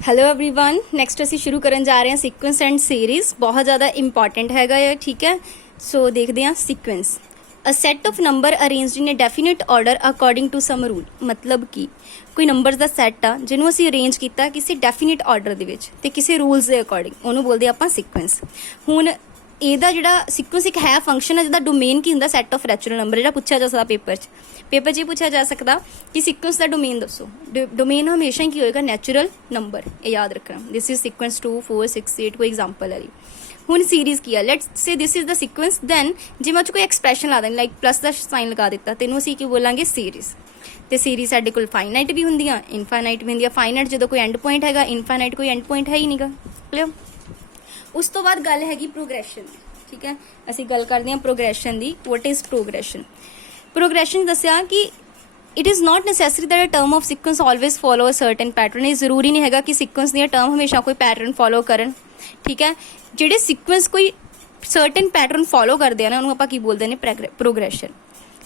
Hello everyone next ਅਸੀਂ ਸ਼ੁਰੂ ਕਰਨ ਜਾ ਰਹੇ ਹਾਂ ਸੀਕੁਐਂਸ ਐਂਡ ਸੀਰੀਜ਼। ਬਹੁਤ ਜ਼ਿਆਦਾ ਇੰਪੋਰਟੈਂਟ ਹੈਗਾ ਇਹ, ਠੀਕ ਹੈ। ਸੋ ਦੇਖਦੇ ਹਾਂ sequence. A set of number arranged in a definite order according to some rule. ਮਤਲਬ ਕਿ ਕੋਈ ਨੰਬਰਸ ਦਾ ਸੈੱਟ ਆ ਜਿਹਨੂੰ ਅਸੀਂ ਅਰੇਂਜ ਕੀਤਾ ਕਿਸੇ ਡੈਫੀਨਿਟ ਆਰਡਰ ਦੇ ਵਿੱਚ ਤੇ ਕਿਸੇ ਰੂਲਸ ਦੇ ਅਕੋਰਡਿੰਗ, ਉਹਨੂੰ ਬੋਲਦੇ ਆਪਾਂ ਸੀਕੁਐਂਸ। ਹੁਣ ਇਹਦਾ ਜਿਹੜਾ ਸੀਕੁਐਂਸ ਇੱਕ ਹੈ ਫੰਕਸ਼ਨ ਹੈ ਜਿਹਦਾ ਡੋਮੇਨ ਕੀ ਹੁੰਦਾ, ਸੈਟ ਆਫ ਨੈਚੁਰਲ ਨੰਬਰ। ਜਿਹੜਾ ਪੁੱਛਿਆ ਜਾ ਸਕਦਾ ਪੇਪਰ 'ਚ ਇਹ ਪੁੱਛਿਆ ਜਾ ਸਕਦਾ ਕਿ ਸੀਕੁਐਂਸ ਦਾ ਡੋਮੇਨ ਦੱਸੋ। ਡੋਮੇਨ ਹਮੇਸ਼ਾ ਹੀ ਕੀ ਹੋਏਗਾ, ਨੈਚੁਰਲ ਨੰਬਰ। ਇਹ ਯਾਦ ਰੱਖਣਾ। ਦਿਸ ਇਜ਼ ਸੀਕੁਐਂਸ 2 4 6 8 ਕੋਈ ਐਗਜ਼ਾਮਪਲ ਹੈ। ਹੁਣ ਸੀਰੀਜ਼ ਕੀ ਆ, let's say this is the sequence. Then ਜੇ ਮੈਂ ਕੋਈ ਐਕਸਪ੍ਰੈਸ਼ਨ ਲਾ ਦਾਂ, ਲਾਈਕ ਪਲੱਸ ਦਾ ਸਾਈਨ ਲਗਾ ਦਿੱਤਾ, ਤੈਨੂੰ ਅਸੀਂ ਕੀ ਬੋਲਾਂਗੇ, ਸੀਰੀਜ਼। ਤੇ ਸੀਰੀਜ਼ ਸਾਡੇ ਕੋਲ ਫਾਈਨਾਈਟ ਵੀ ਹੁੰਦੀਆਂ, ਇਨਫਾਈਨਾਈਟ ਵੀ ਹੁੰਦੀਆਂ। ਫਾਈਨਾਈਟ ਜਦੋਂ ਕੋਈ ਐਂਡ ਪੁਆਇੰਟ ਹੈਗਾ, ਇਨਫਾਈਨਾਈਟ ਕੋਈ ਐਂਡ ਪੁਆਇੰਟ ਹੈ ਹੀ ਨਹੀਂਗਾ। ਕਲੀਅਰ। ਉਸ ਤੋਂ ਬਾਅਦ ਗੱਲ ਹੈਗੀ ਪ੍ਰੋਗਰੈਸ਼ਨ ਦੀ, ਠੀਕ ਹੈ। ਅਸੀਂ ਗੱਲ ਕਰਦੇ ਹਾਂ ਪ੍ਰੋਗਰੈਸ਼ਨ ਦੀ। What is progression? ਪ੍ਰੋਗਰੈਸ਼ਨ ਦੱਸਿਆ ਕਿ it is not necessary that a term of sequence always follow a certain pattern. ਇਹ ਜ਼ਰੂਰੀ ਨਹੀਂ ਹੈਗਾ ਕਿ ਸੀਕੁਐਂਸ ਦੀਆਂ ਟਰਮ ਹਮੇਸ਼ਾ ਕੋਈ ਪੈਟਰਨ ਫੋਲੋ ਕਰਨ, ਠੀਕ ਹੈ। ਜਿਹੜੇ ਸੀਕੁਐਂਸ ਕੋਈ ਸਰਟਨ ਪੈਟਰਨ ਫੋਲੋ ਕਰਦੇ ਆ ਨਾ, ਉਹਨੂੰ ਆਪਾਂ ਕੀ ਬੋਲਦੇ ਨੇ, ਪ੍ਰੋਗਰੈਸ਼ਨ।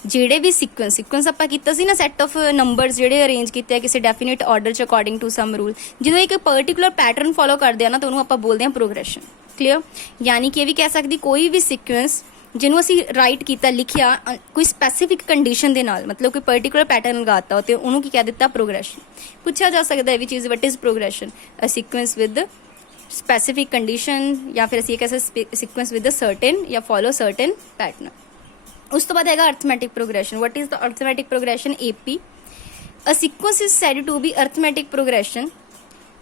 ਜਿਹੜੇ ਵੀ ਸੀਕੁਐਂਸ ਆਪਾਂ ਕੀਤਾ ਸੀ ਨਾ, ਸੈਟ ਆਫ ਨੰਬਰਸ ਜਿਹੜੇ ਅਰੇਂਜ ਕੀਤੇ ਆ ਕਿਸੇ ਡੈਫੀਨਿਟ ਆਰਡਰ 'ਚ ਅਕੋਰਡਿੰਗ ਟੂ ਸਮ ਰੂਲ, ਜਦੋਂ ਇੱਕ ਪਰਟੀਕੂਲਰ ਪੈਟਰਨ ਫੋਲੋ ਕਰਦੇ ਆ ਨਾ, ਤਾਂ ਉਹਨੂੰ ਆਪਾਂ ਬੋਲਦੇ ਹਾਂ ਪ੍ਰੋਗਰੈਸ਼ਨ। ਕਲੀਅਰ। ਯਾਨੀ ਕਿ ਇਹ ਵੀ ਕਹਿ ਸਕਦੀ ਕੋਈ ਵੀ ਸੀਕੁਐਂਸ ਜਿਹਨੂੰ ਅਸੀਂ ਰਾਈਟ ਕੀਤਾ, ਲਿਖਿਆ ਕੋਈ ਸਪੈਸੀਫਿਕ ਕੰਡੀਸ਼ਨ ਦੇ ਨਾਲ, ਮਤਲਬ ਕੋਈ ਪਰਟੀਕੂਲਰ ਪੈਟਰਨ ਲਗਾਤਾ ਤੇ ਉਹਨੂੰ ਕੀ ਕਹਿ ਦਿੱਤਾ, ਪ੍ਰੋਗਰੈਸ਼ਨ। ਪੁੱਛਿਆ ਜਾ ਸਕਦਾ ਇਹ ਵੀ ਚੀਜ਼, what is progression? A sequence with specific condition, ਜਾਂ ਫਿਰ ਅਸੀਂ ਇਹ ਕਹਿ ਸਕਦੇ ਸੀਕੁਐਂਸ ਵਿਦ ਅ ਸਰਟਨ ਜਾਂ ਫੋਲੋ ਸਰਟਨ ਪੈਟਰਨ। ਉਸ ਤੋਂ ਬਾਅਦ ਹੈਗਾ arithmetic progression. What is the arithmetic progression? AP। A sequence is said to be arithmetic progression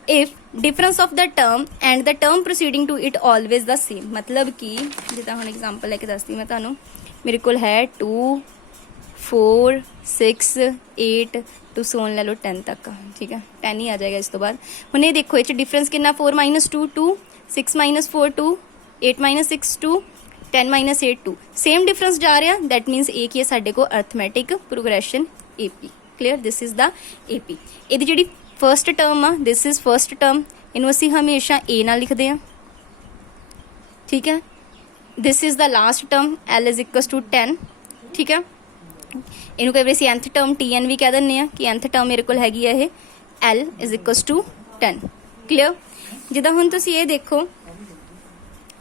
if difference of the term and the term preceding to it always the same। मतलब कि जिदा हम example लेके दसदी मैं तुहानू, मेरे कोल है 2 4 6 8 to सोन ले लो 10 तक, ठीक है। 10 ही आ जाएगा इस तो बाद। हुण ये देखो ये डिफरेंस कितना, 4 - 2 2, 6 - 4 2, 8 - 6 2, 10 - 8 2। सेम डिफरेंस जा रहा, दैट मीनस ए की है साडे को arithmetic progression AP। Clear. This is the AP। ਇਹਦੀ ਜਿਹੜੀ फर्स्ट टर्म आ, दिस इज फर्स्ट टर्म, इनू असी हमेशा ए ना लिखते हैं, ठीक है। This is the last term, L is equal to 10, ठीक है। इनू कई बार nth टर्म TN भी कह दें कि nth टर्म मेरे को हैगी है L is equal to 10। Clear. जिदा हुण तुसीं ये देखो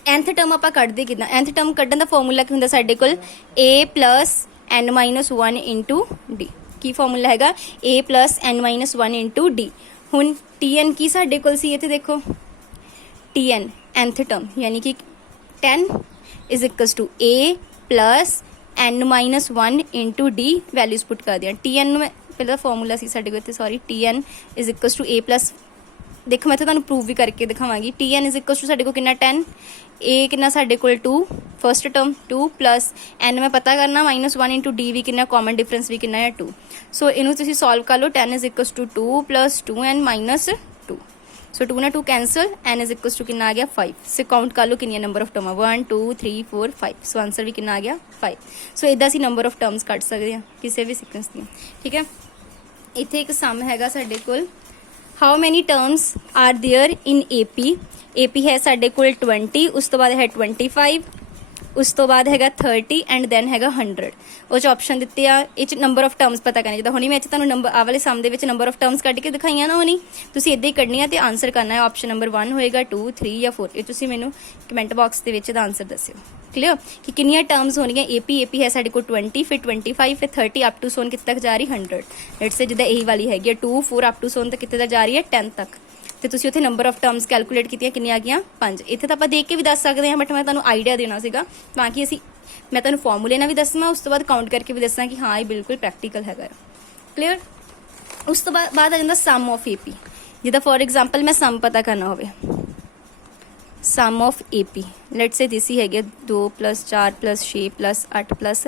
nth टर्म आपां कढदे किदां, nth टर्म कढण दा फॉर्मूला की हुंदा साडे कोल A plus N - 1 into D। की फॉर्मूला हैगा A plus N - 1 into D। हुण TN की साडे कोल सी, इत्थे देखो TN nth टर्म यानी कि 10 is equals to A plus N - 1 into D। Values put कर दिया। TN में पहले फॉर्मूला सी साडे कोल इत्थे, sorry, TN is equals to A plus, देखो मैं तुहानू प्रूव भी करके दिखावांगी। TN इज इक्वल्स टू साडे कोल कितना 10, A कितना साडे कोल 2, फर्स्ट टर्म 2 प्लस N में पता करना -1 इंटू D भी कितना, कॉमन डिफरेंस भी कितना है 2। सो इनू तुसीं सॉल्व कर लो। 10 is equals to 2 plus 2N - 2। So 2 ना 2 cancel, N is equals to कितना आ गया 5। सो काउंट कर लो कितनी number of term 1 2 3 4 5। So answer भी कितना आ गया 5। सो इदा असीं नंबर ऑफ टर्म्स कढ सकते हैं किसी भी सीक्वेंस दी, ठीक है। इत्थे एक सम हैगा साडे कोल, how many terms are there in AP। AP है साडे कोल 20, उस तो बाद है 25, उस तो बाद हैगा 30 एंड दैन हैगा 100। वो ऑप्शन दिते आ, इस नंबर ऑफ टर्म्स पता करने। जिदा हुणी मैं तुहानू नंबर आ वाले सम दे विच नंबर ऑफ टर्म्स कढ के दिखाईयां ना, हुणी तुसीं इदां ही कढनी है ते आंसर करना है। ऑप्शन नंबर 1 होएगा, 2 3 या 4। ये तुसीं मैनू कमेंट बॉक्स दे विच दा आंसर दस्सिओ। क्लीयर कि कितनी टर्म्स होणगीਆਂ। AP है साडे कोल 20, फिर 25, फिर 30 अप टू सोन कितने तक जा रही 100। लेट्स से जिदा यही वाली हैगी 2 4 अप टू सोन तक कितने तक जा रही है 10 तक। तो तुसीं उत्थे नंबर ऑफ टर्म्स कैलकुलेट कीतियां, कितनी आ गई 5। इत्थे तां आपां देख के भी दस सकते हैं, बट मैं तुहानू आइडिया देना सीगा ताकि असीं मैं तुहानू फॉर्मूले ना भी दसना, उस तो बाद काउंट करके भी दसना कि हाँ ये बिल्कुल प्रैक्टिकल हैगा। क्लीयर। उस तो बाद आ जांदा सम ऑफ AP। जिदा फॉर एग्जाम्पल मैं सम पता करना होवे, sum of AP, let's say this ही हैगे 2 + 4 + 6 + 8 +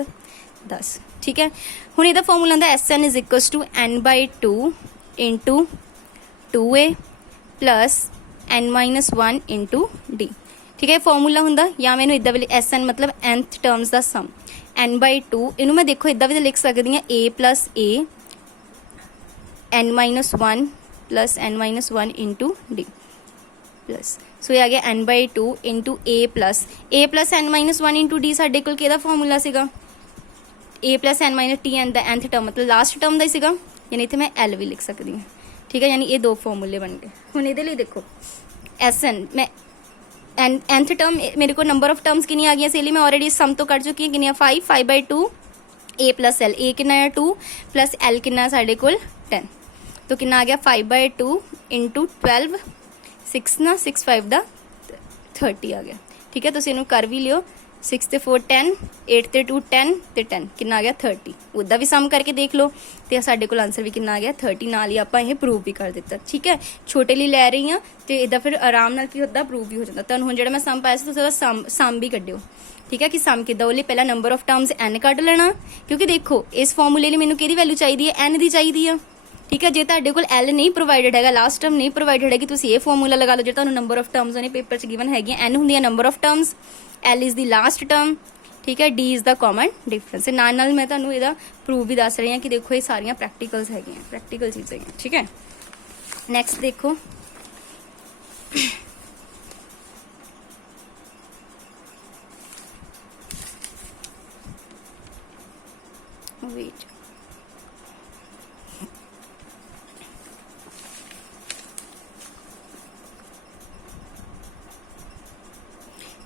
10, ठीक है। हुण इहदा फॉर्मूला हुंदा SN is equals to N/2 into 2A plus N - 1 into D, ठीक है। फॉर्मूला हुंदा, या मैनू इदा वाली SN मतलब nth टर्म्स का सम, N/2 इनू मैं देखो इदा भी लिख सकती हाँ, A plus A N - 1 plus N - 1 into D plus. So ये आ गया N/2 into A plus N - 1 into D। साडे कोल किहदा फॉर्मूला सीगा, A प्लस N - TN दा nth टर्म मतलब लास्ट टर्म दा ही सीगा, यानी इत्थे मैं L भी लिख सकती हूँ, ठीक है, यानी ये दो फॉर्मूले बन गए। हुण इहदे लई देखो SN मैं nth टर्म मेरे को नंबर ऑफ टर्म्स कितनी आ गई, इसलिए मैं ऑलरेडी सम तो कट चुकी है कितनी 5/2 A प्लस L, A कितना है 2 प्लस L कितना साढ़े कोल 10, तो कितना आ गया 5/2 इंटू 12 6 ना 6 5 दा 30 आ गया। ठीक है, तुसीं इहनूं कर भी लियो 6 ते 4 10 8 ते 2 10 ते 10 कितना आ गया 30। उदा भी सम करके देख लो तो साढ़े को आंसर भी कितना आ गया 30, नाल ही आपां ये प्रूव भी कर दिता। ठीक है, छोटे लिए लै रही हाँ तो इदा फिर आराम नाल की होता प्रूव भी हो जाता। तुहानूं हुण जिहड़ा मैं सम पाया सी तुसीं ओहदा सम भी कड्डिओ। ठीक है, कि सम किद्दां ओहले पहला नंबर ऑफ टर्म्स n कढ लेना, क्योंकि देखो इस फॉर्मूले लिए मैनूं किहदी वैल्यू चाहिदी है n दी चाहिदी है। ठीक है, जे तुहाडे कोल L नहीं प्रोवाइडेड हैगा, लास्ट टर्म नहीं प्रोवाइडेड हैगी, तुसीं ये फॉर्मूला लगा लो जो तुहानूं नंबर ऑफ टर्म्स ने पेपर च गिवन हैगी। n हुंदी है number of terms, L is the last term, ठीक है, D is the common difference. नाल नाल मैं तुहानूं इहदा प्रूव भी दस रही हाँ कि देखो ये सारियां प्रैक्टिकल्स हैगियां, प्रैक्टिकल चीज़ां हैं। ठीक है, नैक्सट देखो वेट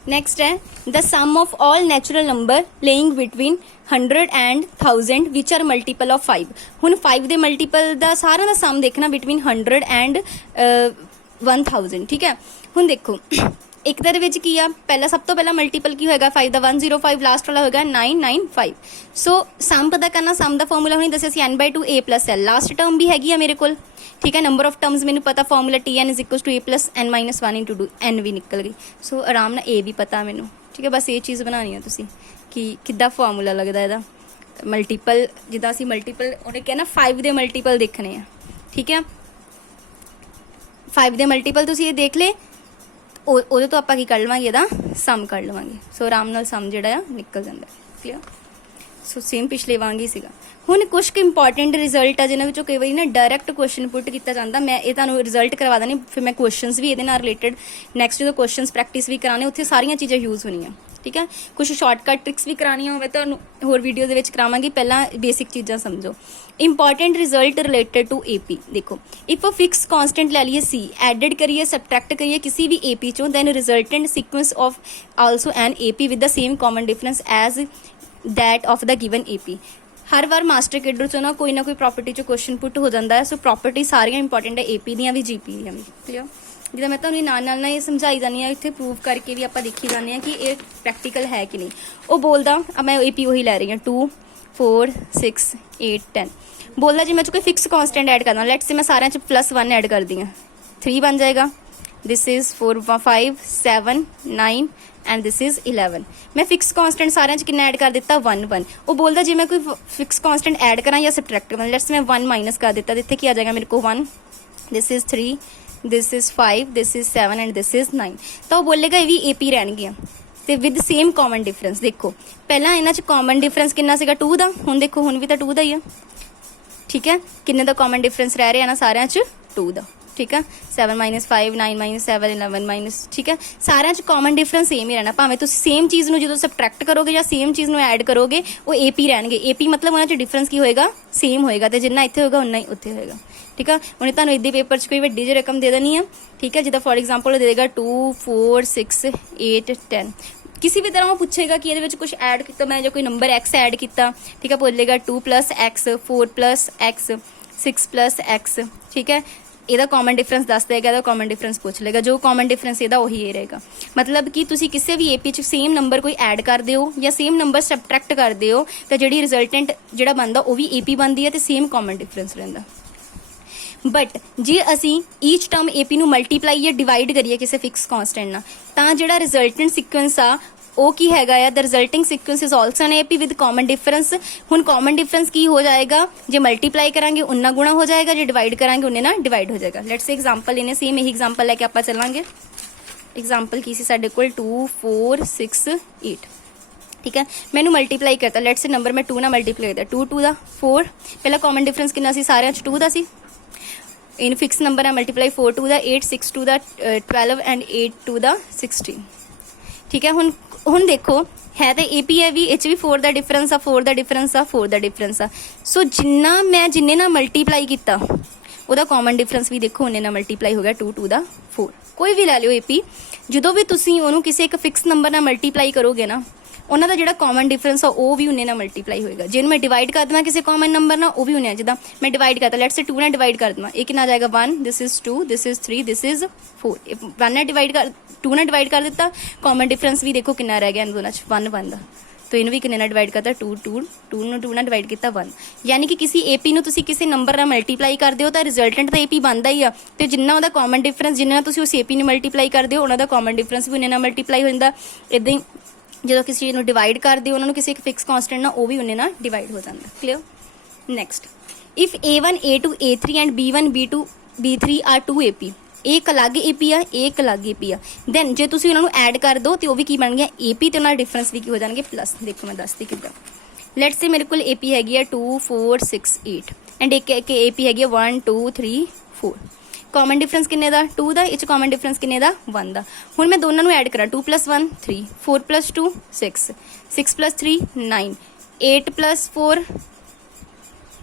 नेक्स्ट है the sum of all natural number lying between 100 and 1000 which are multiple of 5। हुण 5 दे मल्टीपल दा सारा दा सम देखना बिटवीन 100 एंड 1000। ठीक है, हुण देखो एक दे विच की आ पहला सब तो पहला मल्टीपल की होएगा 5 दा 105, लास्ट वाला होएगा 995। सो सम पता करना, सम दा फॉर्मूला हुणे दस्सिया सी n/2 A plus L, last term भी हैगी आ मेरे कोल। ठीक है, नंबर ऑफ टर्म्स मैंने पता formula Tn is equal to A plus n minus 1 into 2 n भी निकल गई। सो आराम नाल A भी पता मैनू। ठीक है, बस ये चीज़ बनानी है तुसी कि किद्दां फॉर्मूला लगदा इहदा मल्टीपल, जिद्दां असीं मल्टीपल उहने कहा ना 5 दे मल्टीपल देखने हैं। ठीक है, 5 दे मल्टीपल तुसी ये देख ले, ਉਹਦੇ ਤੋਂ ਆਪਾਂ ਕੀ ਕੱਢ ਲਵਾਂਗੇ ਇਹਦਾ ਸਮ ਕੱਢ ਲਵਾਂਗੇ। ਸੋ ਆਰਾਮ ਨਾਲ ਸਮ ਜਿਹੜਾ ਆ ਨਿਕਲ ਜਾਂਦਾ। ਕਲੀਅਰ, ਸੋ ਸੇਮ ਪਿਛਲੇ ਵਾਂਗ ਹੀ ਸੀਗਾ। ਹੁਣ ਕੁਝ ਕੁ ਇੰਪੋਰਟੈਂਟ ਰਿਜ਼ਲਟ ਆ ਜਿਨ੍ਹਾਂ ਵਿੱਚੋਂ ਕਈ ਵਾਰੀ ਨਾ ਡਾਇਰੈਕਟ ਕੁਐਸਚਨ ਪੁੱਟ ਕੀਤਾ ਜਾਂਦਾ। ਮੈਂ ਇਹ ਤੁਹਾਨੂੰ ਰਿਜ਼ਲਟ ਕਰਵਾ ਦੇਣੀ, ਫਿਰ ਮੈਂ ਕੁਐਸਚਨਸ ਵੀ ਇਹਦੇ ਨਾਲ ਰਿਲੇਟਡ ਨੈਕਸਟ ਜਦੋਂ ਕੁਐਸਚਨਸ ਪ੍ਰੈਕਟਿਸ ਵੀ ਕਰਾਣੇ ਉੱਥੇ ਸਾਰੀਆਂ ਚੀਜ਼ਾਂ ਯੂਜ਼ ਹੋਣੀਆਂ। ठीक है, कुछ शॉर्टकट ट्रिक्स भी करानी होवे तो होर वीडियो दे विच करावांगी, पहला बेसिक चीज़ां समझो। Important result related to AP देखो, इफ अ फिक्स कांस्टेंट ले लीए C, एडिड करिए सबट्रैक्ट करिए किसी भी AP चों, then resultant sequence of also an AP with the same common difference as that of the given AP। हर बार मास्टर केडर चो ना कोई प्रॉपर्टी चो क्वेश्चन पुट हो जाता है। सो प्रॉपर्टी सारियां इंपॉर्टेंट है, AP दियां भी GP दियां भी। क्लियर, जिदा मैं तुहानूं नाल नाल ना ये समझाई जानी है, इत्थे प्रूव करके भी आपां देखी जाने हैं कि ये प्रैक्टिकल है कि नहीं। वो बोलदा अब मैं AP वही लै रही हूँ 2 4 6 8 10 बोलदा जी मैं कोई फिक्स कांस्टेंट ऐड करना, लेट्स से मैं सारे +1 ऐड कर दी 3 बन जाएगा। This is 4 5 7 9 and this is 11। मैं फिक्स कांस्टेंट सारे कितना ऐड कर दिता 1 1। वो बोलदा जी मैं कोई फिक्स कांस्टेंट ऐड करा या सबट्रैक्ट करा, लेट्स मैं 1 माइनस कर दिता, इत्थे की आ जाएगा मेरे को 1, this is 3, this is 5, this is 7 and this is 9। तो वो बोलेगा ये भी AP रहणगियां ते विद सेम कॉमन डिफरेंस। देखो पहला इन्हां च कॉमन डिफरेंस कितना सीगा 2 दा, हुण देखो हुण भी तो 2 दा ही है। ठीक है, किन्ने दा कॉमन डिफरेंस रह रहा है ना सारियां च 2 दा। ठीक है, 7 - 5 9 - 7 11 माइनस। ठीक है, सारियां च कॉमन डिफरेंस सेम ही रहना, भावें तुसीं सेम चीज़ नूं जदों सबट्रैक्ट करोगे या सेम चीज़ नूं ऐड करोगे वो AP रहणगे। AP मतलब उन्हां च डिफरेंस की होएगा सेम होएगा, तो जिन्ना इत्थे होएगा उन्ना ही उत्थे होएगा। ठीक है, उन्हें तुहानूं इद्दे पेपर च कोई वड्डी जी रकम दे देनी है। ठीक है, जिद्दां फॉर एग्जाम्पल दे देगा 2 4 6 8 10, किसी भी तरह वो पूछेगा कि ये कुछ ऐड किया, मैं जो कोई नंबर X ऐड किया। ठीक है, बोलेगा 2 + X 4 + X 6 + X। ठीक है, ਇਹਦਾ कॉमन डिफरेंस दस देगा, ਇਹਦਾ कॉमन डिफरेंस पूछ लेगा, जो कॉमन डिफरेंस ਇਹਦਾ ਉਹੀ ਇਹ रहेगा। मतलब कि तुसी किसी भी AP च सेम नंबर कोई ऐड करते हो या सेम नंबर सबट्रैक्ट करते हो तो जी रिजल्टेंट जो बनता वो भी AP बनती है तो सेम कॉमन डिफरेंस रहिंदा। बट जे असी ईच टर्म AP नूं मल्टीप्लाई या डिवाइड करिए किसी फिक्स कांस्टेंट नाल तां जिहड़ा रिजल्टेंट सीक्वेंस आ वो की हैगा या the resulting sequence is also an AP with common difference. हुण कॉमन डिफरेंस की हो जाएगा, जे मल्टीप्लाई करांगे उन्ना गुणा हो जाएगा, जे डिवाइड करांगे उन्ने ना डिवाइड हो जाएगा। लेट्स से एग्जांपल इन्हें सेम यही एग्जांपल लेके आपां चलांगे। एग्जांपल की सी साडे कोल 2 4 6 8। ठीक है, मैंने मल्टीप्लाई करता, लेट्स से नंबर मैं 2 ना मल्टीप्लाई करता, 2 2 दा 4, पहला कॉमन डिफरेंस कितना सी सारे 2 दा सी, इन फिक्स नंबर है मल्टीप्लाई 4 2 दा 8 6 2 दा 12 एंड 8 2 दा 16। ठीक है, हुण देखो है तो AP है भी, इच भी 4 का डिफरेंस आ 4 का डिफरेंस आ 4 का डिफरेंस आ। सो जिन्ना मैं जिन्ने ना मल्टीप्लाई किया ਉਹਦਾ ਕਾਮਨ ਡਿਫਰੈਂਸ ਵੀ ਦੇਖੋ ਉਹਨੇ ਨਾਲ ਮਲਟੀਪਲਾਈ ਹੋ ਗਿਆ 2 2 ਦਾ 4। ਕੋਈ ਵੀ ਲੈ ਲਿਓ ਏਪੀ, ਜਦੋਂ ਵੀ ਤੁਸੀਂ ਉਹਨੂੰ ਕਿਸੇ ਇੱਕ ਫਿਕਸ ਨੰਬਰ ਨਾਲ ਮਲਟੀਪਲਾਈ ਕਰੋਗੇ ਨਾ, ਉਹਨਾਂ ਦਾ ਜਿਹੜਾ ਕਾਮਨ ਡਿਫਰੈਂਸ ਆ ਉਹ ਵੀ ਉਹਨੇ ਨਾਲ ਮਲਟੀਪਲਾਈ ਹੋਏਗਾ। ਜੇ ਇਹਨੂੰ ਮੈਂ ਡਿਵਾਈਡ ਕਰ ਦੇਵਾਂ ਕਿਸੇ ਕਾਮਨ ਨੰਬਰ ਨਾਲ, ਉਹ ਵੀ ਉਹਨੇ, ਜਿੱਦਾਂ ਮੈਂ ਡਿਵਾਈਡ ਕਰਤਾ, ਲੈਟਸ ਸੇ 2 ਨਾਲ ਡਿਵਾਈਡ ਕਰ ਦੇਵਾਂ, ਇਹ ਕਿੰਨਾ ਆ ਜਾਏਗਾ 1, this is 2, this is 3, this is 4। 1 ਨਾਲ ਡਿਵਾਈਡ ਕਰ 2 ਨਾਲ ਡਿਵਾਈਡ ਕਰ ਦਿੱਤਾ, ਕਾਮਨ ਡਿਫਰੈਂਸ ਵੀ ਦੇਖੋ ਕਿੰਨਾ ਰਹਿ ਗਿਆ ਇਹਨਾਂ ਦੋਨਾਂ 'ਚ 1 1 ਦਾ। तो ਇਹਨੂੰ ਵੀ ਕਿੰਨੇ ਨਾਲ ਡਿਵਾਈਡ ਕਰਤਾ 2 2 2 ਨੂੰ 2 ਨਾਲ ਡਿਵਾਈਡ ਕੀਤਾ 1। ਯਾਨੀ ਕਿ ਕਿਸੇ ਏਪੀ ਨੂੰ ਤੁਸੀਂ ਕਿਸੇ ਨੰਬਰ ਨਾਲ ਮਲਟੀਪਲਾਈ ਕਰਦੇ ਹੋ ਤਾਂ ਰਿਜ਼ਲਟੈਂਟ ਤਾਂ ਏਪੀ ਬਣਦਾ ਹੀ ਆ, ਤੇ ਜਿੰਨਾ ਉਹਦਾ ਕਾਮਨ ਡਿਫਰੈਂਸ, ਜਿੰਨਾ ਨਾਲ ਤੁਸੀਂ ਉਸ ਏਪੀ ਨੂੰ ਮਲਟੀਪਲਾਈ ਕਰਦੇ ਹੋ ਉਹਨਾਂ ਦਾ ਕਾਮਨ ਡਿਫਰੈਂਸ ਵੀ ਉਹਨੇ ਨਾਲ ਮਲਟੀਪਲਾਈ ਹੋ ਜਾਂਦਾ। ਇਦਾਂ ਹੀ ਜਦੋਂ ਕਿਸੇ ਚੀਜ਼ ਨੂੰ ਡਿਵਾਈਡ ਕਰਦੇ ਹੋ ਉਹਨਾਂ ਨੂੰ ਕਿਸੇ ਇੱਕ ਫਿਕਸ ਕਾਂਸਟੈਂਟ ਨਾਲ, ਉਹ ਵੀ ਉਹਨੇ ਨਾਲ ਡਿਵਾਈਡ ਹੋ ਜਾਂਦਾ। Clear. Next, if A1 A2 A3 and B1 B2 B3 are 2 AP, ਇਹ ਇੱਕ ਅਲੱਗ ਏਪੀ ਆ, ਇਹ ਇੱਕ ਅਲੱਗ ਏਪੀ ਆ, ਦੈਨ ਜੇ ਤੁਸੀਂ ਉਹਨਾਂ ਨੂੰ ਐਡ ਕਰ ਦੋ ਤੇ ਉਹ ਵੀ ਕੀ ਬਣ ਗਿਆ ਏਪੀ, ਤੇ ਉਹਨਾਂ ਦਾ ਡਿਫਰੈਂਸ ਵੀ ਕੀ ਹੋ ਜਾਣਗੇ ਪਲੱਸ। ਦੇਖੋ ਮੈਂ ਦੱਸਦੀ ਕਿੱਦਾਂ। ਲੈਟਸ ਸੇ ਮੇਰੇ ਕੋਲ ਏਪੀ ਹੈਗੀ ਆ 2 4 6 8 ਐਂਡ ਇੱਕ ਏਪੀ ਹੈਗੀ ਆ 1 2 3 4। ਕਾਮਨ ਡਿਫਰੈਂਸ ਕਿੰਨੇ ਦਾ 2 ਦਾ, ਇਹ ਚ ਕਾਮਨ ਡਿਫਰੈਂਸ ਕਿੰਨੇ ਦਾ 1 ਦਾ। ਹੁਣ ਮੈਂ ਦੋਨਾਂ ਨੂੰ ਐਡ ਕਰਾਂ 2 + 1 3 4 + 2 6 6 + 3 9 8 + 4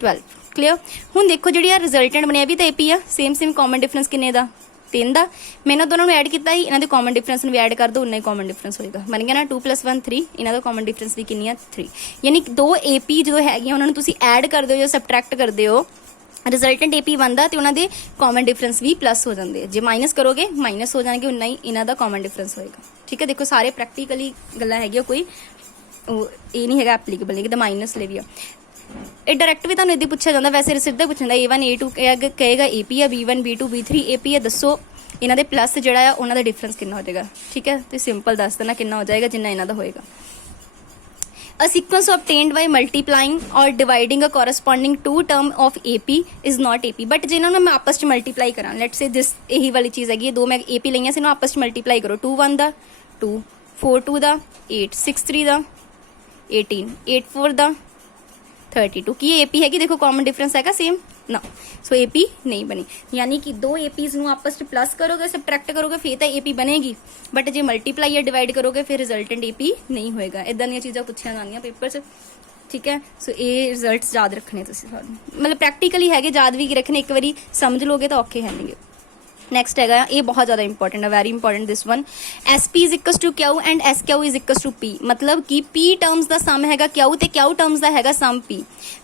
12। ਕਲੀਅਰ। ਹੁਣ ਦੇਖੋ ਜਿਹੜੀ ਆ ਰਿਜ਼ਲਟੈਂਟ ਬਣਿਆ ਵੀ ਤਾਂ ਏਪੀ ਆ, ਸੇਮ ਕਾਮਨ ਡਿਫਰੈਂਸ ਕਿੰਨੇ ਦਾ 3 ਦਾ। ਮੈਂ ਇਹਨਾਂ ਦੋਨਾਂ ਨੂੰ ਐਡ ਕੀਤਾ ਹੀ, ਇਹਨਾਂ ਦੇ ਕਾਮਨ ਡਿਫਰੈਂਸ ਨੂੰ ਵੀ ਐਡ ਕਰ ਦੋ, ਉਨਾ ਹੀ ਕਾਮਨ ਡਿਫਰੈਂਸ ਹੋਏਗਾ। ਬਣ ਗਿਆ ਨਾ 2 + 1 3, ਇਹਨਾਂ ਦਾ ਕਾਮਨ ਡਿਫਰੈਂਸ ਵੀ ਕਿੰਨੀ ਆ 3। ਯਾਨੀ ਦੋ ਏਪੀ ਜਦੋਂ ਹੈਗੀਆਂ ਉਹਨਾਂ ਨੂੰ ਤੁਸੀਂ ਐਡ ਕਰਦੇ ਹੋ ਜਾਂ ਸਬਟਰੈਕਟ ਕਰਦੇ ਹੋ, ਰਿਜ਼ਲਟੈਂਟ ਏਪੀ ਬਣਦਾ ਤੇ ਉਹਨਾਂ ਦੇ ਕਾਮਨ ਡਿਫਰੈਂਸ ਵੀ ਪਲੱਸ ਹੋ ਜਾਂਦੇ ਆ। ਜੇ ਮਾਈਨਸ ਕਰੋਗੇ ਮਾਈਨਸ ਹੋ ਜਾਣਗੇ, ਉਨਾ ਹੀ ਇਹਨਾਂ ਦਾ ਕਾਮਨ ਡਿਫਰੈਂਸ ਹੋਏਗਾ। ਠੀਕ ਹੈ। ਦੇਖੋ ਸਾਰੇ ਪ੍ਰੈਕਟੀਕਲੀ ਗੱਲਾਂ ਹੈਗੀਆਂ, ਕੋਈ ਇਹ ਨਹੀਂ ਹੈਗਾ ਐਪਲੀਕੇਬਲ, ਨਹੀਂ ਕਿ ਮਾਈਨਸ ਲੈ ਵੀ ਆ। ਇਹ ਡਾਇਰੈਕਟ ਵੀ ਤੁਹਾਨੂੰ ਇੱਦਾਂ ਪੁੱਛਿਆ ਜਾਂਦਾ, ਵੈਸੇ ਸਿੱਧਾ ਪੁੱਛ ਜਾਂਦਾ A1 A2 ਕਹੇਗਾ ਏਪੀ ਆ, B1 B2 B3 ਏਪੀ ਆ, ਦੱਸੋ ਇਹਨਾਂ ਦੇ ਪਲੱਸ ਜਿਹੜਾ ਆ ਉਹਨਾਂ ਦਾ ਡਿਫਰੈਂਸ ਕਿੰਨਾ ਹੋ ਜਾਏਗਾ। ਠੀਕ ਹੈ, ਤੇ ਸਿੰਪਲ ਦੱਸ ਦੇਣਾ ਕਿੰਨਾ ਹੋ ਜਾਏਗਾ ਜਿੰਨਾ ਇਹਨਾਂ ਦਾ ਹੋਏਗਾ। A sequence obtained by multiplying or dividing a corresponding two term of AP is not AP। But जिन्हों ने मैं आपस में मल्टीप्लाई करा, लेट्स से दिस यही वाली चीज़ हैगी, दो मैं AP लईयां से आपस में मल्टीप्लाई करो, 2 1 दा 2 4 2 दा 8 6 3 दा 18 8 4 दा 32। की AP हैगी, देखो कॉमन डिफरेंस हैगा सेम ना, सो AP नहीं बनी। यानी कि दो APs ਨੂੰ आपस में प्लस करोगे सबट्रैक्ट करोगे फिर तो AP बनेगी, बट जे मल्टीप्लाई या डिवाइड करोगे फिर रिजल्टेंट AP नहीं होएगा। इदां ਦੀਆਂ ਚੀਜ਼ਾਂ ਪੁੱਛੀਆਂ ਜਾਂਦੀਆਂ पेपर 'ਚ। ठीक है, सो ये रिजल्ट्स याद रखने तुसीं सानूं, मतलब प्रैक्टिकली हैगे, याद भी रखने, एक बारी समझ लोगे तो औखे है नहीं। नैक्सट हैगा, ये बहुत ज़्यादा इंपॉर्टेंट है, very important this one. SP is equal to Q and SQ is equal to P। मतलब कि P टर्म्स का सम हैगा क्यू ते क्यू टर्म्स का हैगा सम P,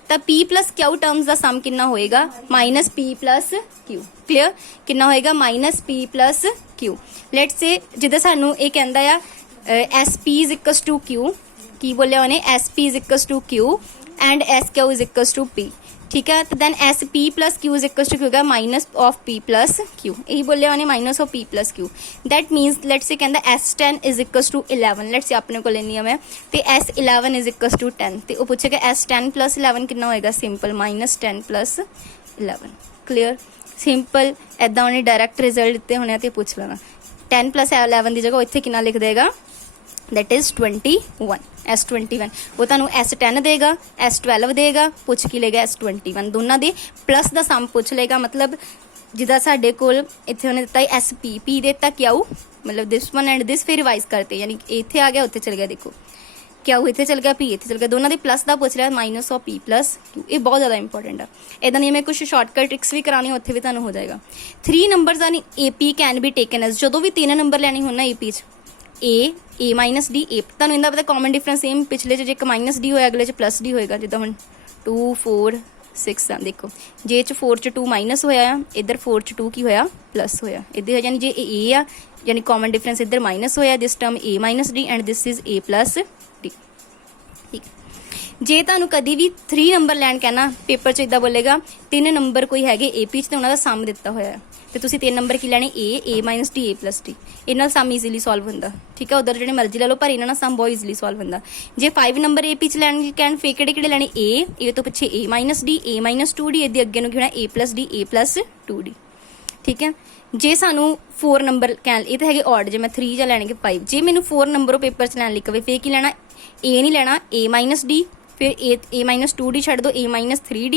तो P + Q टर्म्स का सम कितना होएगा -P + Q। क्लियर, कितना होएगा -P + Q। लेट्स से जिद्दां सानू ये कहंदा आ SP is equal to Q, की बोलिया उन्हें SP is equal to Q and SQ is equal to P। ठीक है, तो then SP + Q is equal to होगा -P + Q। यही बोले उन्हें -P + Q। That मीनस let's say कहता S10 is equal to 11। Let's say अपने को लेनी है मैं, तो S11 इज इक्वल टू 10, तो वो पूछेगा S10 + 11 कितना होएगा, सिंपल -10 + 11। क्लियर, सिंपल ऐदा उन्हें डायरैक्ट रिजल्ट दिते होने तो पूछ लेना। 10 + 11 की जगह इत्थे कितना लिख देगा, दैट इज 21। S21 वो तुहानू S10 देगा, S12 देगा, पूछ की लेगा S21, दोनों दे प्लस का सम पूछ लेगा। मतलब जिदा साडे कोल इत्थे उन्हें दिता SP, P देता क्यू, मतलब दिस वन एंड दिस, फिर रिवाइज करते, यानी इत्थे आ गया उत्थे चल गया, देखो क्यू इत्थे चल गया, P इत्थे चल गया, दोनों दे प्लस का पूछ रहा है -P + Q। ये बहुत ज़्यादा इंपॉर्टेंट है। इदां दी मैं कुछ शॉर्टकट ट्रिक्स भी करानी, उत्थे भी तुहानू हो जाएगा। 3 नंबर्स आनी AP can be taken as, जो भी 3 नंबर लैने होना AP A -D A, तुहानू इहदा पता कॉमन डिफरेंस सेम पिछले च एक -D होया अगले च +D होएगा। जिद्दां हुण 2 4 6 आ, देखो जे च 4 च 2 माइनस होया, इधर 4 च 2 की होया प्लस होया, इधर यानी जे A आ, यानी कॉमन डिफरेंस इधर माइनस होया, this term A -D and this is A + D। ठीक, जे तुहानू कभी भी 3 नंबर लैन कहना पेपर च इदा बोलेगा 3 नंबर कोई हैगे AP च ते उन्हां दा सम दिता होया, तो तुसीं 3 नंबर की लैने A -D A + D, इन्हां दा सम ईजीली सॉल्व होंदा। ठीक है, उधर जिहड़े मर्जी लै लो, पर इन्हां दा सम बहुत ईजीली सॉल्व होंदा। जे 5 नंबर AP च लैन कैन फिर किहड़े लैने A तो पिछे A -D A -2D, इहदे अगे नूं होना A + D A + 2D। ठीक है, जे सानू 4 नंबर कैन, ये तो है ऑड, जे मैं 3 ਜਾਂ लैने 5, जे मैनू 4 नंबर पेपर च लैन लिखे फिर की लैना, A नहीं लैना, A -D, फिर A -2D छड्ड दो, A -3D,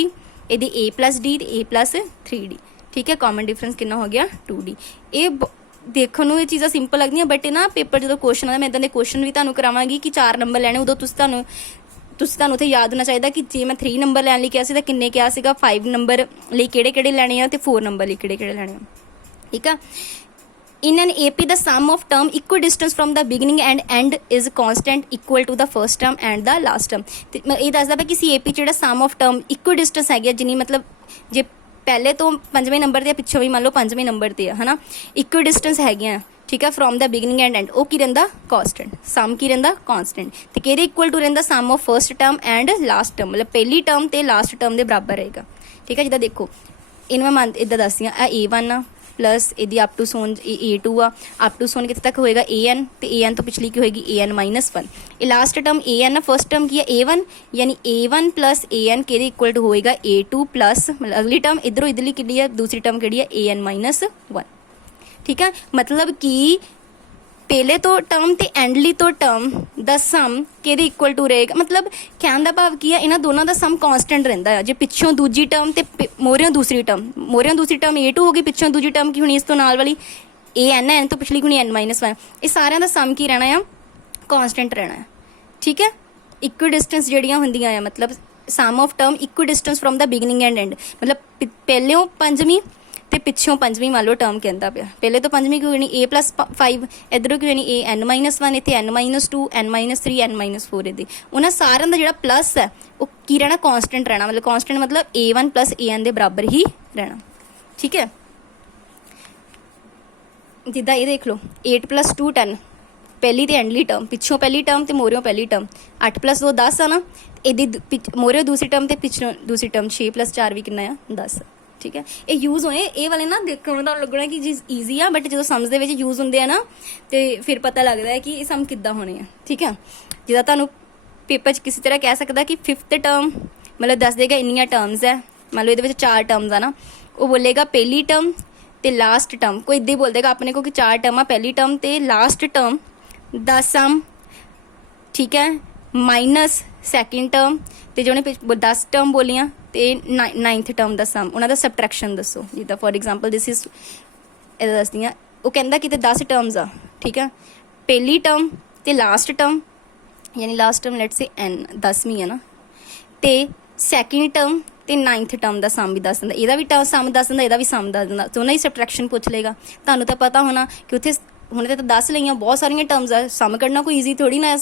इहदे A + D ते A + 3D। ठीक है, कॉमन डिफरेंस कितना हो गया 2D। ये देखने में ये चीज़ा सिंपल लगदियां, बट ना पेपर जो क्वेश्चन आता, मैं इदां दे क्वेश्चन भी तुहानू करावांगी कि 4 नंबर लैने, उदों तुसीं तुहानू ਤੁਹਾਨੂੰ ਉੱਥੇ ਯਾਦ ਹੋਣਾ ਚਾਹੀਦਾ ਕਿ ਜੇ ਮੈਂ 3 ਨੰਬਰ ਲੈਣ ਲਈ ਕਿਹਾ ਸੀ ਤਾਂ ਕਿੰਨੇ ਕਿਹਾ ਸੀਗਾ, 5 ਨੰਬਰ ਲਈ ਕਿਹੜੇ ਲੈਣੇ ਆ ਤੇ 4 ਨੰਬਰ ਲਈ ਕਿਹੜੇ ਲੈਣੇ ਆ, ਠੀਕ ਆ। In an AP, the sum of term equidistant from the beginning and end is constant equal to the first term and the last term। ਤੇ ਮੈਂ ਇਹ ਦੱਸਦਾ ਪਿਆ ਕਿ ਸੀ AP ਜਿਹੜਾ sum of term equidistant ਹੈਗੀ ਆ, ਜਿੰਨੀ ਮਤਲਬ ਜੇ ਪਹਿਲੇ ਤੋਂ 5ਵੇਂ ਨੰਬਰ ਤੇ ਪਿੱਛੋਂ ਵੀ ਮੰਨ ਲਓ 5ਵੇਂ ਨੰਬਰ ਤੇ ਆ, ਹਨਾ, equidistant ਹੈਗੀਆਂ, ਠੀਕ ਆ, from the beginning and and, ਉਹ ਕੀ ਰਹਿੰਦਾ ਕਾਂਸਟੈਂਟ, ਸਮ ਕੀ ਰਹਿੰਦਾ ਕਾਂਸਟੈਂਟ। ਤੇ ਕਿਹਦੇ ਇਕੁਅਲ ਟੂ ਰਹਿੰਦਾ sum of first term and last term, ਮਤਲਬ ਪਹਿਲੀ ਟਰਮ ਤੇ ਲਾਸਟ ਟਰਮ ਦੇ ਬਰਾਬਰ ਰਹੇਗਾ, ਠੀਕ ਹੈ। ਜਿੱਦਾਂ ਦੇਖੋ ਇਹਨੂੰ ਮੈਂ ਇੱਦਾਂ ਦੱਸਦੀ ਹਾਂ, ਇਹ A1 ਆ ਪਲੱਸ ਇਹਦੀ ਅਪ ਟੂ ਸੋਨ A2 ਆ, ਅਪ ਟੂ ਸੋਨ ਕਿੱਥੇ ਤੱਕ ਹੋਏਗਾ AN, ਤੇ AN ਤੋਂ ਪਿਛਲੀ ਕੀ ਹੋਏਗੀ AN-1। ਇਹ ਲਾਸਟ ਟਰਮ AN ਆ, ਫਸਟ ਟਰਮ ਕੀ ਹੈ A1, ਯਾਨੀ A1 ਪਲੱਸ AN ਕਿਹਦੇ ਇਕੁਅਲ ਟੂ ਹੋਏਗਾ A2 ਪਲੱਸ, ਮਤਲਬ ਅਗਲੀ ਟਰਮ ਇੱਧਰੋਂ ਇੱਧਰਲੀ ਕਿਹੜੀ ਹੈ, ਦੂਸਰੀ ਟਰਮ ਕਿਹੜੀ ਹੈ AN-1, ਠੀਕ ਹੈ। ਮਤਲਬ ਕਿ ਪਹਿਲੇ ਤੋਂ ਟਰਮ ਤੇ ਐਂਡਲੀ ਤੋਂ ਟਰਮ ਦਾ ਸਮ ਕਿਹਦੇ ਇਕੁਅਲ ਟੂ ਰਹੇਗਾ, ਮਤਲਬ ਕਹਿਣ ਦਾ ਭਾਵ ਕੀ ਆ, ਇਹਨਾਂ ਦੋਨਾਂ ਦਾ ਸਮ ਕਾਂਸਟੈਂਟ ਰਹਿੰਦਾ ਹੈ। ਜੇ ਪਿੱਛੋਂ ਦੂਜੀ ਟਰਮ ਤੇ ਮੋਹਰਿਓਂ ਦੂਸਰੀ ਟਰਮ A2 ਹੋ ਗਈ, ਪਿੱਛੋਂ ਦੂਜੀ ਟਰਮ ਕੀ ਹੋਣੀ, ਇਸ ਤੋਂ ਨਾਲ ਵਾਲੀ AN ਹੈ, N ਤੋਂ ਪਿਛਲੀ ਹੋਣੀ N-1, ਇਹ ਸਾਰਿਆਂ ਦਾ ਸਮ ਕੀ ਰਹਿਣਾ ਆ, ਕਾਂਸਟੈਂਟ ਰਹਿਣਾ ਹੈ, ਠੀਕ ਹੈ। ਇਕੁਇਡਿਸਟੈਂਸ ਜਿਹੜੀਆਂ ਹੁੰਦੀਆਂ ਆ, ਮਤਲਬ sum of term equidistant from the beginning and end, ਮਤਲਬ ਪਹਿਲਿਓਂ 5ਵੀਂ ਤੇ ਪਿੱਛੋਂ 5ਵੀਂ ਮੰਨ ਲਓ ਟਰਮ ਕਹਿੰਦਾ ਪਿਆ, ਪਹਿਲੇ ਤੋਂ 5ਵੀਂ ਕੀ ਹੋਣੀ A+5, ਇੱਧਰੋਂ ਕੀ ਹੋਣੀ N-1, ਇੱਥੇ N-2, N-3, N-4 ਇਹਦੀ, ਉਹਨਾਂ ਸਾਰਿਆਂ ਦਾ ਜਿਹੜਾ ਪਲੱਸ ਹੈ ਉਹ ਕੀ ਰਹਿਣਾ, ਕਾਂਸਟੈਂਟ ਰਹਿਣਾ, ਮਤਲਬ ਕਾਂਸਟੈਂਟ ਮਤਲਬ A1 ਪਲੱਸ AN ਦੇ ਬਰਾਬਰ ਹੀ ਰਹਿਣਾ, ਠੀਕ ਹੈ। ਜਿੱਦਾਂ ਇਹ ਦੇਖ ਲਓ 8 + 2 10, ਪਹਿਲੀ ਤੇ ਐਂਡਲੀ ਟਰਮ, ਪਿੱਛੋਂ ਪਹਿਲੀ ਟਰਮ ਤੇ ਮੋਹਰਿਓਂ ਪਹਿਲੀ ਟਰਮ, 8 + 2 10 ਆ ਨਾ, ਇਹਦੀ ਮੋਹਰਿਓਂ ਦੂਸਰੀ ਟਰਮ ਤੇ ਪਿੱਛੋਂ ਦੂਸਰੀ ਟਰਮ 6 + 4 ਵੀ ਕਿੰਨਾ ਆ 10, ਠੀਕ ਹੈ। ਇਹ ਯੂਜ਼ ਹੋਏ ਇਹ ਵਾਲੇ ਨਾ, ਦੇਖਣ ਨੂੰ ਤੁਹਾਨੂੰ ਲੱਗਣਾ ਕਿ ਚੀਜ਼ ਈਜ਼ੀ ਆ, ਬਟ ਜਦੋਂ ਸਮਝ ਦੇ ਵਿੱਚ ਯੂਜ਼ ਹੁੰਦੇ ਆ ਨਾ ਤੇ ਫਿਰ ਪਤਾ ਲੱਗਦਾ ਹੈ ਕਿ ਇਹ ਸਮ ਕਿੱਦਾਂ ਹੋਣੇ ਆ, ਠੀਕ ਹੈ। ਜਿੱਦਾਂ ਤੁਹਾਨੂੰ ਪੇਪਰ 'ਚ ਕਿਸੇ ਤਰ੍ਹਾਂ ਕਹਿ ਸਕਦਾ ਕਿ 5th ਟਰਮ ਮਤਲਬ ਦੱਸ ਦੇਗਾ ਇੰਨੀਆਂ ਟਰਮਸ ਹੈ, ਮੰਨ ਲਓ ਇਹਦੇ ਵਿੱਚ 4 ਟਰਮਸ ਆ ਨਾ, ਉਹ ਬੋਲੇਗਾ ਪਹਿਲੀ ਟਰਮ ਤੇ ਲਾਸਟ ਟਰਮ, ਕੋਈ ਇੱਦਾਂ ਹੀ ਬੋਲ ਦੇਗਾ ਆਪਣੇ ਕੋ ਕਿ 4 ਟਰਮ ਆ, ਪਹਿਲੀ ਟਰਮ ਤੇ ਲਾਸਟ ਟਰਮ ਦਾ ਸਮ, ਠੀਕ ਹੈ, ਮਾਈਨਸ ਸੈਕਿੰਡ ਟਰਮ, ਤੇ ਜਿਹਨੇ 10 ਟਰਮ ਬੋਲੀਆਂ ਤੇ 9th ਟਰਮ ਦਾ ਸਮ, ਉਹਨਾਂ ਦਾ ਸਬਟਰੈਕਸ਼ਨ ਦੱਸੋ। ਜਿੱਦਾਂ ਫੋਰ ਐਗਜ਼ਾਮਪਲ ਦਿਸ ਇਜ਼, ਇਹਦਾ ਦੱਸਦੀ ਹਾਂ, ਉਹ ਕਹਿੰਦਾ ਕਿ ਤੇ 10 ਟਰਮਸ ਆ, ਠੀਕ ਹੈ, ਪਹਿਲੀ ਟਰਮ ਤੇ ਲਾਸਟ ਟਰਮ, ਯਾਨੀ last term let's say N 10ਵੀਂ ਹੈ ਨਾ, ਤੇ ਸੈਕਿੰਡ ਟਰਮ ਤੇ 9th ਟਰਮ ਦਾ ਸਮ ਵੀ ਦੱਸ ਦਿੰਦਾ, ਇਹਦਾ ਵੀ ਸਮ ਦੱਸ ਦਿੰਦਾ, ਇਹਦਾ ਵੀ ਸਮ ਦੱਸ ਦਿੰਦਾ, ਦੋਨਾਂ ਹੀ ਸਬਟਰੈਕਸ਼ਨ ਪੁੱਛ ਲਏਗਾ। ਤੁਹਾਨੂੰ ਤਾਂ ਪਤਾ ਹੋਣਾ ਕਿ ਉੱਥੇ ਹੁਣ ਤਾਂ 10 ਲਈਆਂ, ਬਹੁਤ ਸਾਰੀਆਂ ਟਰਮਸ ਆ, ਸਮ ਕੱਢਣਾ ਕੋਈ ਈਜ਼ੀ ਥੋੜੀ ਨਾ,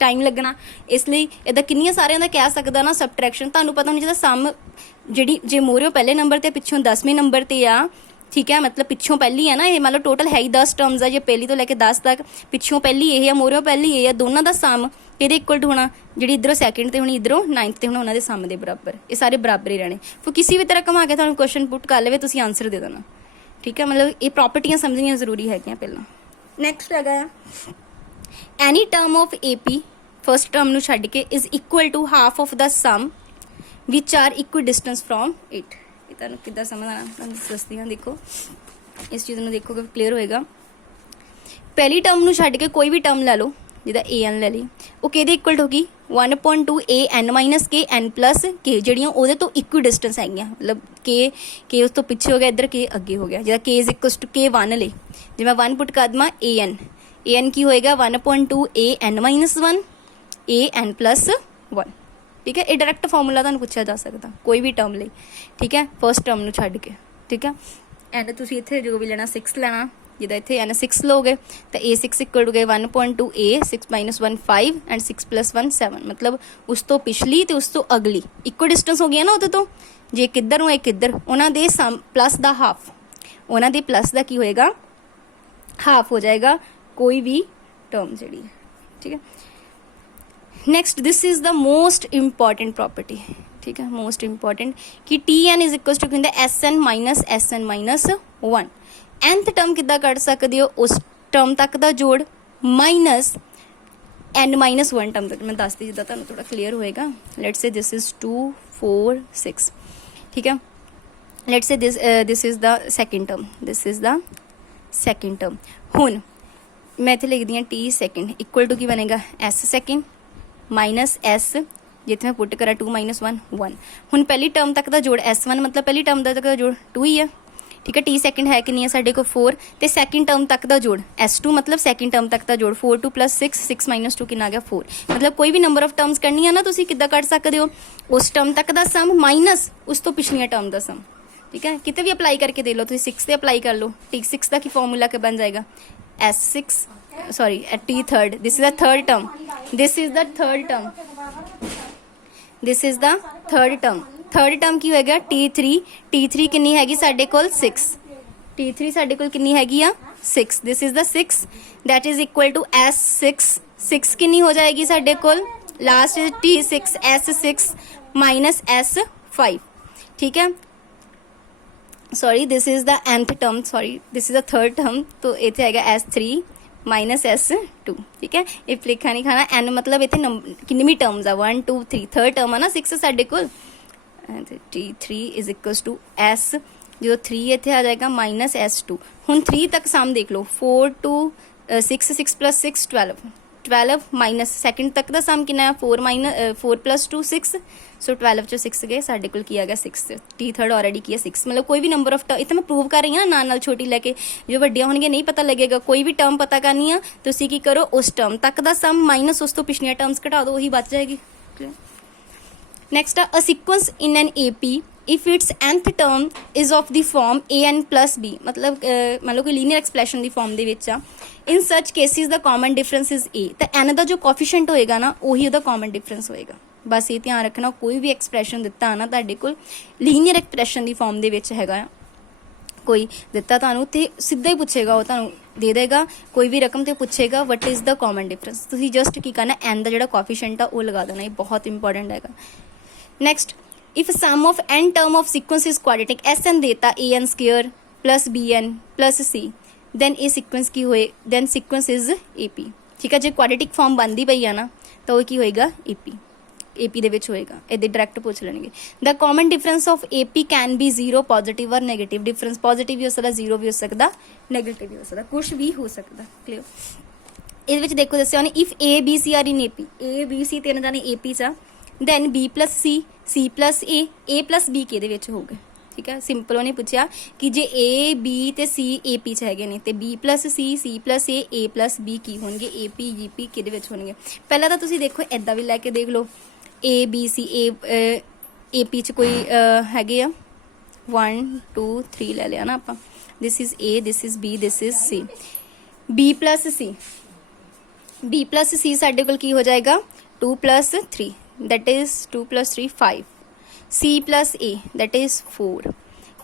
ਟਾਈਮ ਲੱਗਣਾ, ਇਸ ਲਈ ਇਹਦਾ ਕਿੰਨੀਆਂ ਸਾਰਿਆਂ ਦਾ ਕਹਿ ਸਕਦਾ ਨਾ ਸਬਟਰੈਕਸ਼ਨ। ਤੁਹਾਨੂੰ ਪਤਾ ਹੋਣਾ ਜਿਹਦਾ ਸਮ ਜਿਹੜੀ ਜੇ ਮੋਹਰਿਓਂ ਪਹਿਲੇ ਨੰਬਰ ਤੇ ਪਿੱਛੋਂ 10ਵੇਂ ਨੰਬਰ ਤੇ ਆ, ਠੀਕ ਹੈ, ਮਤਲਬ ਪਿੱਛੋਂ ਪਹਿਲੀ ਹੈ ਨਾ, ਇਹ ਮੰਨ ਲਓ ਟੋਟਲ ਹੈ ਹੀ 10 ਟਰਮਸ ਆ, ਜੇ ਪਹਿਲੀ ਤੋਂ ਲੈ ਕੇ 10 ਤੱਕ ਪਿੱਛੋਂ ਪਹਿਲੀ ਇਹ ਆ, ਮੋਹਰਿਓਂ ਪਹਿਲੀ ਇਹ ਆ, ਦੋਨਾਂ ਦਾ ਸਮ ਇਹਦੇ ਇਕੁਅਲ ਟੂ ਹੋਣਾ, ਜਿਹੜੀ ਇੱਧਰੋਂ ਸੈਕਿੰਡ ਤੇ ਹੋਣੀ, ਇੱਧਰੋਂ 9th ਤੇ ਹੋਣਾ, ਉਹਨਾਂ ਦੇ ਸਮ ਦੇ ਬਰਾਬਰ, ਇਹ ਸਾਰੇ ਬਰਾਬਰ ਹੀ ਰਹਿਣੇ। ਫਿਰ ਕਿਸੇ ਵੀ ਤਰ੍ਹਾਂ ਘੁਮਾ ਕੇ ਤੁਹਾਨੂੰ ਕੁਐਸਚਨ ਪੁੱਟ ਕਰ ਲਵੇ, ਤੁਸੀਂ ਆਨਸਰ ਦੇ ਦੇਣਾ, ਠੀਕ ਹੈ। ਮਤਲਬ ਇਹ ਪ੍ਰੋਪਰਟੀਆਂ ਸਮਝਣੀਆਂ ਜ਼ਰੂਰੀ ਹੈਗੀਆਂ ਪਹਿਲਾਂ। ਨੈਕਸਟ ਹੈਗਾ ਆ any term of AP first term ਨੂੰ ਛੱਡ ਕੇ is equal to half of the sum which are equidistant from it. ਇਹ ਤੁਹਾਨੂੰ ਕਿੱਦਾਂ ਸਮਝ ਆਣਾ, ਤੁਹਾਨੂੰ ਦੱਸਦੀ ਹਾਂ, ਦੇਖੋ ਇਸ ਚੀਜ਼ ਨੂੰ ਦੇਖੋਗੇ ਕਲੀਅਰ ਹੋਏਗਾ। ਪਹਿਲੀ ਟਰਮ ਨੂੰ ਛੱਡ ਕੇ ਕੋਈ ਵੀ ਟਰਮ ਲੈ ਲਓ, ਜਿੱਦਾਂ AN ਲੈ ਲਈ, ਉਹ ਕਿਹਦੇ ਇਕੁਅਲ ਹੋਗੀ 1/2 AN-k N + k, ਜਿਹੜੀਆਂ ਉਹਦੇ ਤੋਂ ਇਕੁਇਡਿਸਟੈਂਸ ਹੈਗੀਆਂ, ਮਤਲਬ k ਉਸ ਤੋਂ ਪਿੱਛੇ ਹੋ ਗਿਆ, ਇੱਧਰ k ਅੱਗੇ ਹੋ ਗਿਆ। ਜਿਹਦਾ k = k1 ਲਈ ਜੇ ਮੈਂ 1 ਪੁੱਟ ਕਰ ਦੇਵਾਂ AN ਕੀ ਹੋਏਗਾ 1/2 AN-1 AN + 1, ਠੀਕ ਹੈ। ਇਹ ਡਾਇਰੈਕਟ ਫਾਰਮੂਲਾ ਤੁਹਾਨੂੰ ਪੁੱਛਿਆ ਜਾ ਸਕਦਾ ਕੋਈ ਵੀ ਟਰਮ ਲਈ, ਠੀਕ ਹੈ, ਫਸਟ ਟਰਮ ਨੂੰ ਛੱਡ ਕੇ, ਠੀਕ ਹੈ। ਐਂਡ ਤੁਸੀਂ ਇੱਥੇ ਜੋ ਵੀ ਲੈਣਾ 6 ਲੈਣਾ, ਜਿੱਦਾਂ ਇੱਥੇ N 6 ਲਓਗੇ ਤਾਂ A6 = 1/2 A 6 - 1 5 ਐਂਡ 6 + 1 7, ਮਤਲਬ ਉਸ ਤੋਂ ਪਿਛਲੀ ਤੇ ਉਸ ਤੋਂ ਅਗਲੀ ਇਕੁਅਲ ਡਿਸਟੈਂਸ ਹੋ ਗਈ ਨਾ ਉਹਦੇ ਤੋਂ। ਜੇ ਕਿੱਧਰ ਨੂੰ ਇੱਕ ਇੱਧਰ, ਉਹਨਾਂ ਦੇ ਸਮ ਪਲੱਸ ਦਾ ਹਾਫ, ਉਹਨਾਂ ਦੇ ਪਲੱਸ ਦਾ ਕੀ ਹੋਏਗਾ ਹਾਫ ਹੋ ਜਾਏਗਾ ਕੋਈ ਵੀ ਟਰਮ ਜਿਹੜੀ ਹੈ, ਠੀਕ ਹੈ। Next this is the most important property, ठीक है, मोस्ट इंपॉर्टेंट कि TN इज इक्वल टू कहते SN minus SN minus 1। nth term किद्दां कढ सकदे हो, उस टर्म तक दा जोड़ माइनस N-1 टर्म तक। मैं दसदी जिद्दां तुहानूं थोड़ा क्लीयर होएगा। लेट्स से दिस इज 2 4 6, ठीक है। Let's say this is the second term, this is the second term. हुण मैं इत्थे लिखदी हां T सेकेंड इक्वल टू की बनेगा S सेकेंड माइनस S, जिथे मैं पुट करा 2 - 1 1। हुण पहली टर्म तक का जोड़ S1, मतलब पहली टर्म तक का जोड़ 2 ही है, ठीक है। टी सैकेंड है कितनी है साढ़े को 4 तो सैकेंड टर्म तक का जोड़ S2 मतलब सैकेंड टर्म तक का जोड़ 4 2 + 6 6 - 2 कितना आ गया 4 मतलब कोई भी नंबर ऑफ टर्म्स करनी है ना तुम किद्दां कट सकते हो उस टर्म तक का सम माइनस उस तो पिछलियां टर्म का सम ठीक है। कितने भी अप्लाई करके देख लो तुम 6 से अप्लाई कर लो ठीक 6 का की फॉर्मूला के बन जाएगा S6 sorry T third this is the third term this is the third term this is the third term की होएगा T3 कितनी हैगी साडे कोल 6 T3 साडे कोल कितनी हैगी आ 6 this is the 6 that is equal to S6 कितनी हो जाएगी साडे कोल last is T6 S6 minus S5 ठीक है। Sorry this is the nth term sorry this is the third term तो इतने आएगा S3 माइनस S2 ठीक है। ये लिखा नहीं खाना n मतलब इतने कितनी टर्म्स आ 1 2 3 थर्ड टर्म है ना 6 साडे कोल T3 is equals to S जो 3 इतने आ जाएगा माइनस S2 हुण 3 तक सम देख लो 4 2 6 6 + 6 12 माइनस सैकेंड तक का सम कितना 4 + 2 6 सो 12 चो 6 गए साडे कोल की आ गया 6 T थर्ड ऑलरेडी किया 6 मतलब कोई भी नंबर ऑफ टर्म इतना मैं प्रूव कर रही हूँ ना नाल छोटी लेके जो वड्डियां होणगे नहीं पता लगेगा कोई भी टर्म पता करनी है तुसी की करो उस टर्म तक का सम माइनस उस तो पिछलियां टर्म्स घटा दो वही बच जाएगी। Next a sequence in an AP if it's nth term is of the form an + b मतलब मान लो कोई लीनियर एक्सप्रैशन की फॉर्म ਦੇ ਵਿੱਚ ਆ in such cases the common difference is a तो n का जो कोफिशिएंट होएगा ना वही ਉਹਦਾ कॉमन डिफरेंस होएगा बस ये ध्यान रखना कोई भी एक्सप्रैशन दिता ना ਤੁਹਾਡੇ ਕੋਲ ਲੀਨੀਅਰ एक्सप्रैशन की फॉर्म ਦੇ ਵਿੱਚ ਹੈਗਾ कोई दिता ਤੁਹਾਨੂੰ ਤੇ ਸਿੱਧਾ ਹੀ ਪੁੱਛੇਗਾ ਉਹ ਤੁਹਾਨੂੰ ਦੇ ਦੇਗਾ ਕੋਈ ਵੀ ਰਕਮ ਤੇ ਪੁੱਛੇਗਾ what is the common difference ਤੁਸੀਂ ਜਸਟ ਕੀ ਕਰਨਾ n ਦਾ ਜਿਹੜਾ ਕੋਫੀਸ਼ੀਐਂਟ ਆ ਉਹ ਲਗਾ ਦੇਣਾ ਇਹ ਬਹੁਤ ਇੰਪੋਰਟੈਂਟ ਹੈਗਾ। Next if sum of n term of sequence is quadratic Sn देता an square + bn + c then ये सीक्वेंस की होए देन सीक्वेंस इज AP ठीक है। जो क्वाड्रेटिक फॉर्म बनती पई है ना तो वो की होएगा AP ਦੇ ਵਿੱਚ ਹੋਏਗਾ ਇਹਦੇ ਡਾਇਰੈਕਟ ਪੁੱਛ ਲੈਣਗੇ। The common difference of AP can B 0 positive और नेगेटिव डिफरेंस पॉजिटिव भी हो सकता 0 भी हो सकता नेगेटिव भी हो सकता कुछ भी हो सकता क्लियर। ਇਹਦੇ ਵਿੱਚ ਦੇਖੋ ਦੱਸਿਆ ਉਹਨੇ if A B C are in AP A B C ਤਿੰਨ ਜਾਣੇ AP ਚ then B + C + A + B ਕਿਹਦੇ ਵਿੱਚ ਹੋਊਗਾ ਠੀਕ ਹੈ। ਸਿੰਪਲ ਉਹਨੇ ਪੁੱਛਿਆ ਕਿ ਜੇ A B ਤੇ C AP ਚ ਹੈਗੇ ਨੇ ਤੇ B + C + A + B ਕੀ ਹੋਣਗੇ AP GP ਕਿਹਦੇ ਵਿੱਚ ਹੋਣਗੇ। ਪਹਿਲਾਂ ਤਾਂ ਤੁਸੀਂ ਦੇਖੋ ਇਦਾਂ ਵੀ ਲੈ ਕੇ ਦੇਖ ਲਓ A B C AP ਚ ਕੋਈ ਹੈਗੇ ਆ 1 2 3 ਲੈ ਲਿਆ ਨਾ ਆਪਾਂ this is A this is B this is C B + C ਸਾਡੇ ਕੋਲ ਕੀ ਹੋ ਜਾਏਗਾ 2 + 3 that is 2 + 3 5 C + A that is 4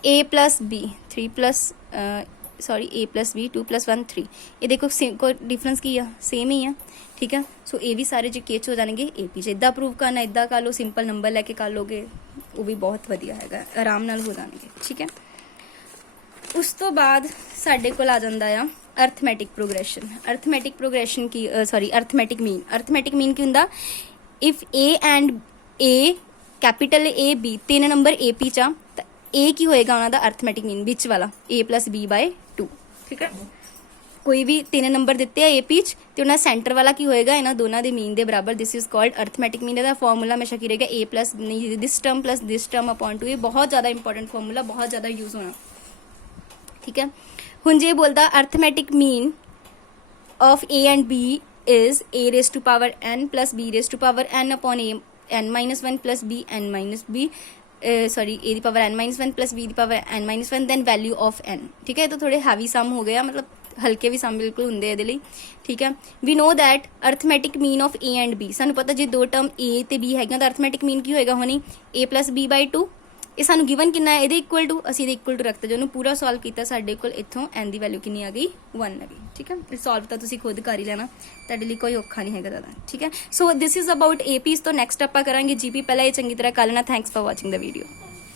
A + B 3 + A + B 2 + 1 3 ये देखो कोई डिफरेंस की है सेम ही है ठीक है। सो ये भी सारे जो केच हो जाएंगे AP च इदा प्रूव करना इदा कर लो सिंपल नंबर लैके कर लोगे वो भी बहुत वधिया है आराम नाल हो जाएंगे ठीक है। उस तो बाद साडे कोल आ जांदा आ अर्थमैटिक प्रोग्रेशन की सॉरी अर्थमैटिक मीन की हुंदा if A and A capital A B 3 number AP चा तो A की होएगा उन्होंने अर्थमैटिक मीन बिच वाला A + B / 2 ठीक है। कोई भी 3 नंबर दिते हैं AP च तो उन्होंने सेंटर वाला की होएगा इन्होंने दोनों के मीन के बराबर this is called arithmetic mean का फॉर्मूला हमेशा की रहेगा A + this term + this term upon 2 ये बहुत ज़्यादा इंपॉर्टेंट फॉर्मूला बहुत ज़्यादा यूज होना ठीक है। हुण जे बोलता arithmetic mean of A and B is A⁻n + B⁻n upon n-1 + Bn - B sorry A⁻n - 1 + B⁻n - 1 then value of n ठीक है। तो थोड़े हैवी सम हो गया मतलब हल्के भी सम बिल्कुल होंगे ये लिए ठीक है। We know that arithmetic mean of A and B सानू पता जो दो टर्म A ते B है तो अर्थमैटिक मीन की होएगा होनी A + B / 2 ये सानू गिवन कितना है ये इक्वल टू असी इक्वल टू रखते जो पूरा सॉल्व किया साडे कोल इत्थों n की वैल्यू कितनी आ गई 1 आ गई ठीक है। सॉल्व तो तुसी खुद कर ही लेना तुहाडे लिए कोई औखा नहीं है ज़्यादा ठीक है। So this is about APs तो नैक्सट आपां करांगे GP पहले ये चंगी तरह कर लेना। Thanks for watching the video.